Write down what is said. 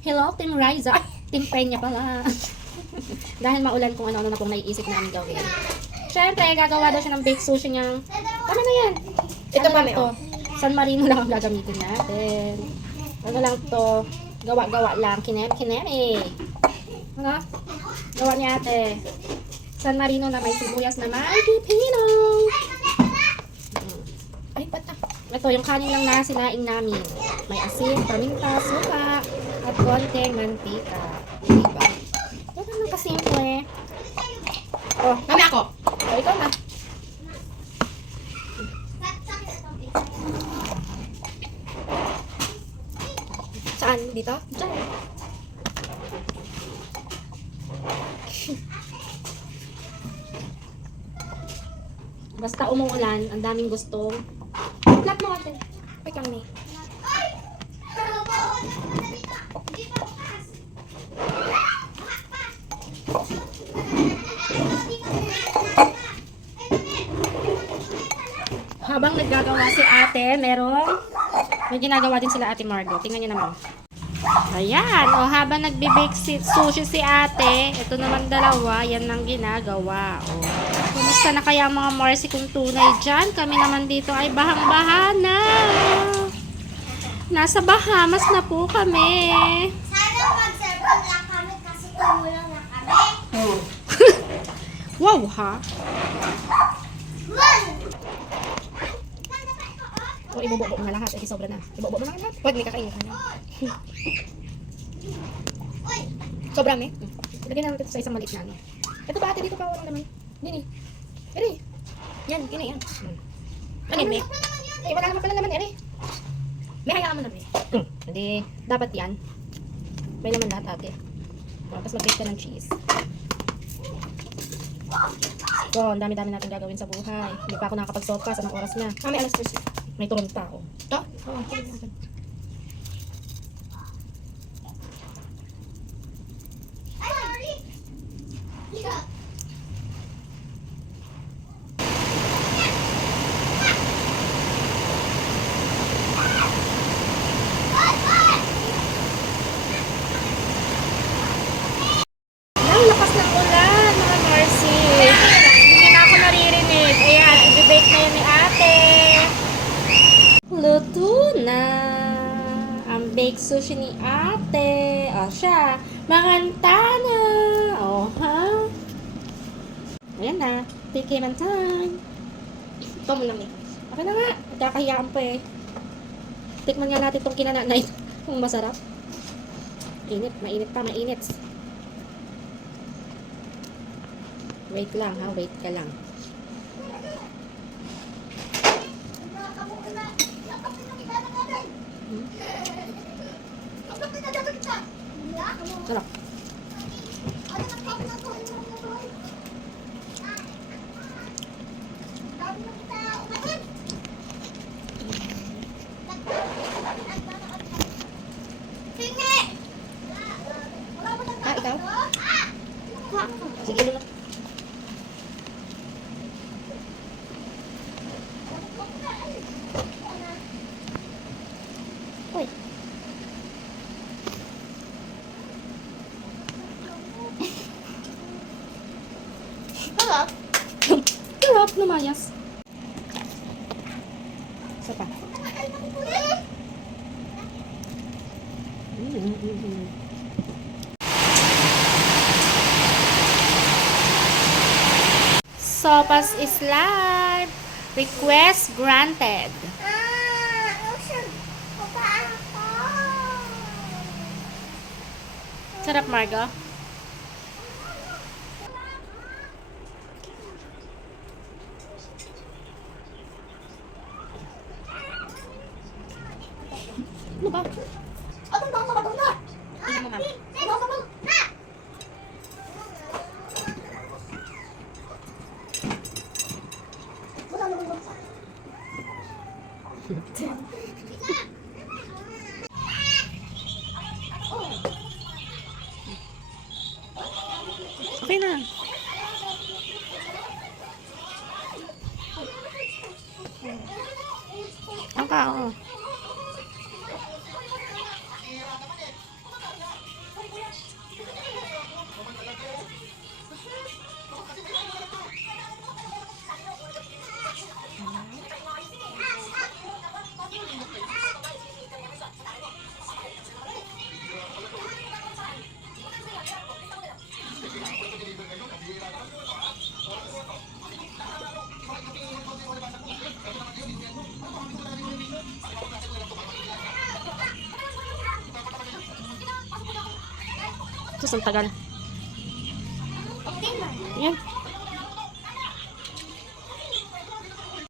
Hello, Team Riza. Ay, Team Peña pala. Dahil maulan kung ano-ano na pong naiisip namin gawin. Siyempre, gagawa daw siya ng baked sushi niyang... Tama na yan. Ito Ano pa, lang May, to? San Marino lang ang gagamitin natin. Ano lang to? Gawa-gawa lang. Kinem-kineme. Ano? Gawa niya ate. San Marino na may sibuyas na may pipino. Ay, ba't na? Ito, yung kanin lang na sinaing namin. May asin, paminta, suka, at konting mantika. Diba? Ito naman kasimple. Oh, Mami ako. oh, ikaw na. Saan? Dito? Diyan. Basta umuulan, ang daming gustong. Flat mo ate. Wait lang, May. Habang naggagawa si ate, may ginagawa din sila ate Margo. Tingnan niyo naman. Ayan, o habang nagbe-bake sushi si ate, ito naman dalawa, yan ang ginagawa. O, kumusta na kaya mga Marcy kung tunay dyan? Kami naman dito ay bahang-baha na. Nasa Bahamas na po kami. Sana mag-cellphone lang kami kasi tumulong na kami. Wow, ha? Run! O, ibububo mo na lahat. Ay, sobra na. Ibububo mo na lahat. Huwag, may kakainin ka na. Uy! Sobra, May. Lagyan na natin ito sa isang maliit na ano. Ito ba ate dito pa walang laman? Dini. Ere. Yan, yun na yan. Ano yun, May? Eh, wala naman pala laman, ere. May hayaan mo na, May. Hindi, dapat yan. May laman lahat ate. O, tapos mag-bake ka ng cheese. So, ang dami-dami natin gagawin sa buhay. Hindi pa ako nakakapag-sopas. Anong oras na? Mami, alas 2. May turun pa ako. Ito? Oo, tuloy natin. Ay, sorry! Yeah. Ang lakas ng ulan, mga Marcy. Hindi na ako naririnig. Ayan, i-bake na yan ni ate. Luto na ang baked sushi ni ate. O siya, manganta na. O ha? Ayan na, tikiman time. Ito mo na, May. Okay na nga, nagkakahiyaan pa eh. Tikman nga natin itong kinananay kung masarap. Init, mainit pa, mainit. Wait lang ha, wait ka lang. Sarap. Ah, ikaw? Sige lang. Uy. Sarap. Sarap, lumayas. Isa pa. Sopas is live. Request granted. Sarap, Margo. Ano ba? Hindi mo, Mami. Okay na. Ang kao. Sus, ang tagal. Okay na. Yan.